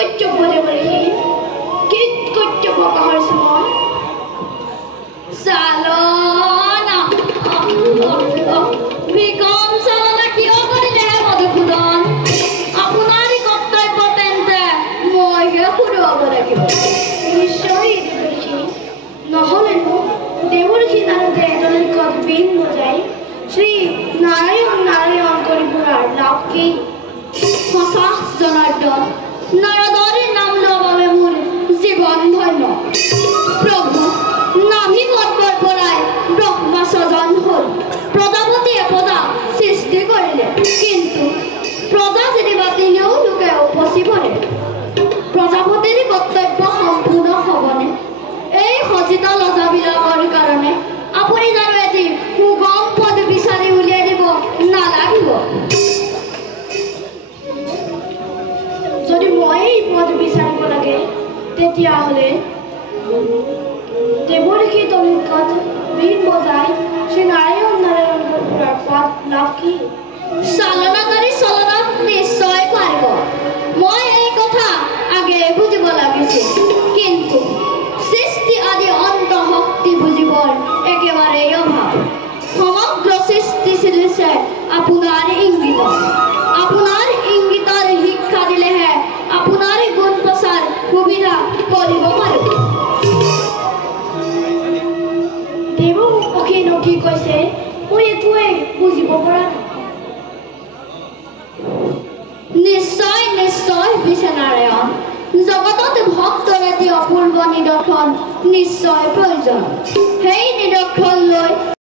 কৃতকৰ্য বলে বলে কৃতকৰ্য প্ৰকাশৰ সময় চালনা বিকম চালনা কিয় কৰিলে মধুসূদন আপোনাৰ কৰ্তব্য তেন্তে মইহে শুধৰাব লাগিব নিশ্চয় নহ'লেনো দেৱঋষি নাৰদে এডালত বীণ বজাই শ্ৰী নাৰায়ণ নাৰায়ণ কৰি ফুৰাৰ লাভ কি সঁচা জনাৰ্দন নাৰদৰে নাম লোৱাৰ বাবে মোৰ জীৱন ধন্য প্ৰভু নাভি গৰ্ভৰ পৰাই ব্ৰহ্মা স্বজন হ'ল প্ৰজাপতিয়ে প্ৰজা সৃষ্টি কৰিলে কিন্তু প্ৰজা যেনিবা দিলেও লোকে উপচি পৰে প্ৰজাপতিৰ কৰ্তব্য সম্পূৰ্ণ হ'বনে এই সজিত লজাবিলাকৰ কাৰণে আপুনি জানো এটি সুগম পদ বিচাৰি উলিয়াই দিব নালাগিব যদি মই এই পদ বিচাৰিব লাগে তেতিয়াহ'লে দেৱঋষি তলিকত বীণ বজাই শ্ৰী নাৰায়ণ নাৰায়ণ বৰপুৰাৰ পদ লাভ কি চালনাকাৰী চলনা নিশ্চয় পাৰিব মই এই কথা আগে বুজিব লাগিছিল কিন্তু সৃষ্টি আদি অন্ত শক্তি বুজিবৰ একেবাৰেই অভাৱ সমগ্ৰ সৃষ্টি চলিছে আপোনাৰ ইংগিত আপোনাৰ ইংগিতৰ শিক্ষা দিলেহে আপোনাৰ গুণ প্ৰচাৰ সুবিধা কৰিব পাৰিব দেৱ পক্ষীনো কি কৈছে মই একোৱেই বুজিব পৰা নাই নিশ্চয় নিশ্চয় বিশ্বনাৰায়ণ জগতত ভক্তৰ এটি অপূৰ্ব নিদৰ্শন নিশ্চয় প্ৰয়োজন সেই নিদৰ্শন লৈ